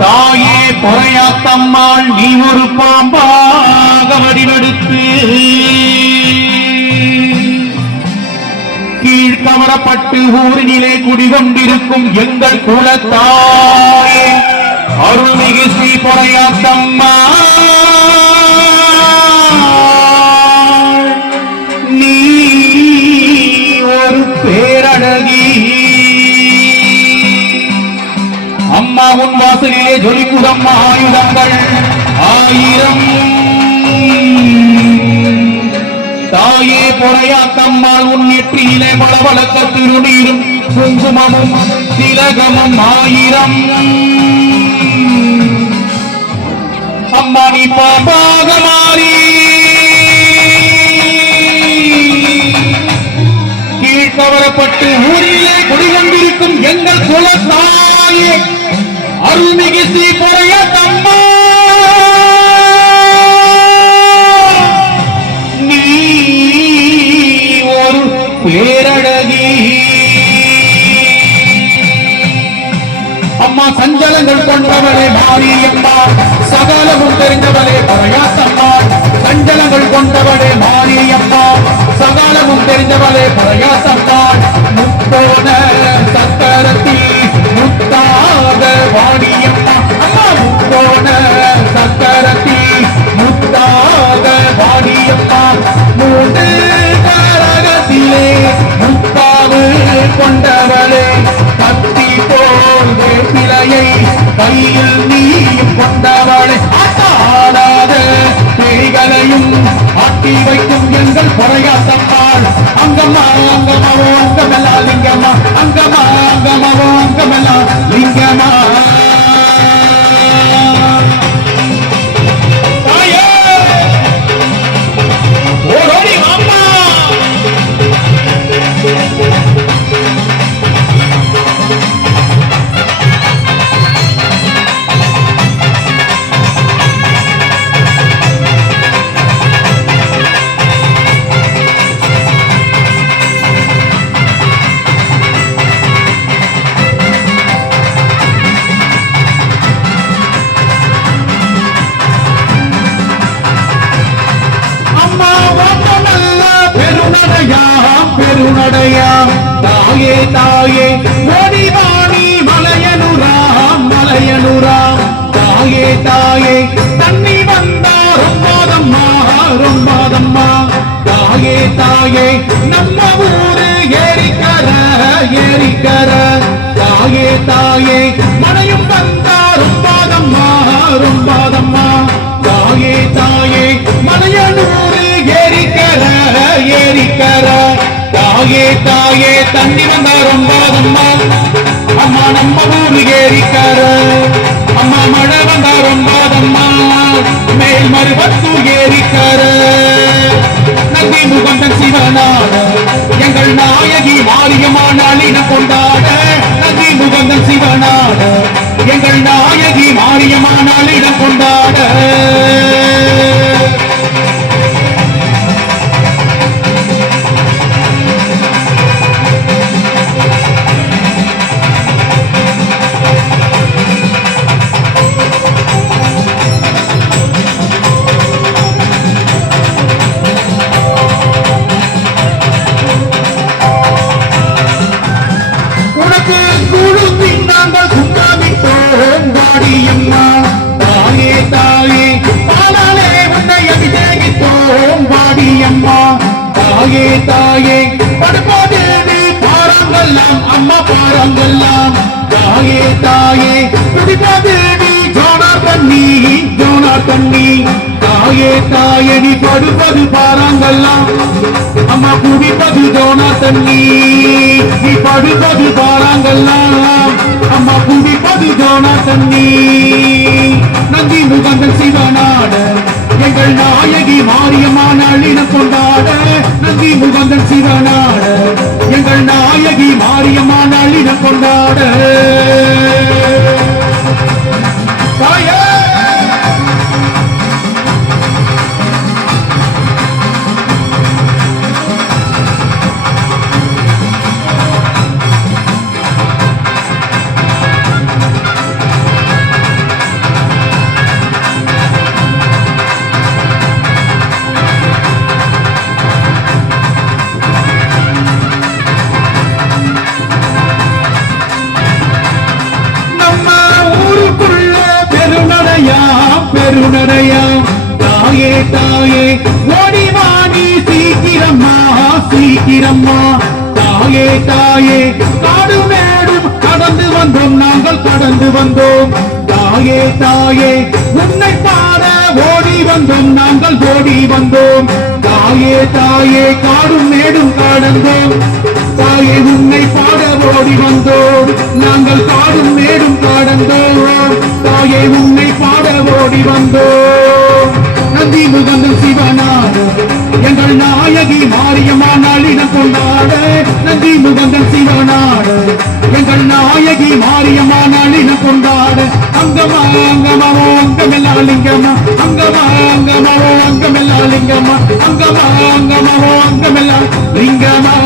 தாயே பொறையாத்தம்மாள் நீ ஒரு பாம்பாக வடிவெடுத்து கீழ்கவரப்பட்டு ஊரினிலே குடிகொண்டிருக்கும் எங்கள் குலத்தாயே அருள்மிகு ஸ்ரீ பொறையாத்தம்மா நீ ஒரு பேரழகி அம்மா உன் வாசலிலே ஜொலிக்குதம்மா ஆயுதங்கள் 1000 தாயே பொறையாத்தம்மாள் உன் நெற்றியிலே பளபளக்க திருநீரும் குங்குமமும் திலகமும் 1000 அம்மா நீ பாபாக மாறி கீழ்கவரப்பட்டு ஊரிலே குடிகொண்டிருக்கும் எங்கள் குலத்தாயே அருள்மிகு ஸ்ரீ பொறையாத்தம்மா நீ ஒரு பேரழகி அம்மா சஞ்சலங்கள் கொண்டவளே மாரியம்மா சகலமும் தெரிந்தவளே பொறையாத்தம்மா சஞ்சலங்கள் கொண்டவளே மாரியம்மா சகலமும் தெரிந்தவளே பொறையாத்தம்மா முத்தோன சக்கரத்தி முத்தாக வாணியம்மா அம்மா முத்தோன சக்கரத்தி முத்தாக வாணியம்மா மூன்று கரகத்திலே முத்தாவு கொண்டவளே கத்தி போல் வேப்பிலையை கையில் நீ கொண்டவளே ஆட்டாடாத பேய்களையும் ஆட்டி வைக்கும் எங்கள் பொறையாத்தம்மாள் அங்கம்மா அங்கமாவோ அங்கமெல்லா லிங்கம்மா அங்கம்மா அங்கமாவோ அங்கமெல்லா லிங்கம்மா பெருநடையாம் தாயே தாயே மோடிவாணி மலையனுராம் மலையனுராம் தாயே தாயே தண்ணி வந்தா ரொம்பாதம்மா ரொம்பாதம்மா தாயே தாயே நம்ம ஊரு ஏரிக்கர ஏரிக்கர தாயே தாயே மழையும் வந்தா ரொம்பாதம்மா ரொம்பாதம்மா தாயே தாயே மலையனூரு ஏரிக்கர ஏரிக்கர தாயே தாயே தண்ணி வந்தா ரொம்பாதம்மா அம்மா நம்ம ஊரு ஏரிக்கர அம்மா மழை வந்தா ரொம்பாதம்மா மேல் மருவத்து ஏரிக்கர நந்தி முகந்தன் சிவனாட எங்கள் நாயகி மாரியம்மான அழின கொண்டாட நந்தி முகந்தன் சிவனாட எங்கள் நாயகி மாரியம்மான அழின கொண்டாட தாயே தாயே படுபாதேவி பாராங்கல்லாம் அம்மா பாராங்கல்லாம் தாயே தாயே படுபாதேவி ஜோனார் தண்ணி தாயே தாயே நீ படுபது பாராங்கல்லாம் அம்மா குடிப்பது ஜோனார் தண்ணி நீ படுபது பாராங்கல்லாம் அம்மா குடிப்பது ஜோனார் தண்ணி நந்தி முகந்தன் சிவனாட எங்கள் நாயகி மாரியம்மான அழின கொண்டாட நந்தி முகந்தன் சிவனாட எங்கள் நாயகி மாரியம்மான அழின கொண்டாட தாயே தாயே காடு மேடும் கடந்து வந்தோம் நாங்கள் கடந்து வந்தோம் தாயே தாயே உன்னை பாட ஓடி வந்தோம் நாங்கள் ஓடி வந்தோம் தாயே தாயே காடும் மேடும் கடந்தோம் தாயே உன்னை பாட ஓடி வந்தோம் நாங்கள் காடும் மேடும் கடந்தோம் தாயே உன்னை பாட ஓடி வந்தோம் நந்தி முகந்தன் சிவனார் எங்கள் நாயகி மாரியம்மா நாளிடம் கொண்டாட நந்தி முகந்தன் சிவனார் எங்கள் நாயகி மாரியம்மா நாளிடம் கொண்டாட அங்கமா அங்கமாவோ அங்கமெல்லா லிங்கம்மா அங்கமா அங்கமாவோ அங்கமெல்லா லிங்கம்மா அங்கமா அங்கமாவோ அங்கமெல்லா லிங்கம்மா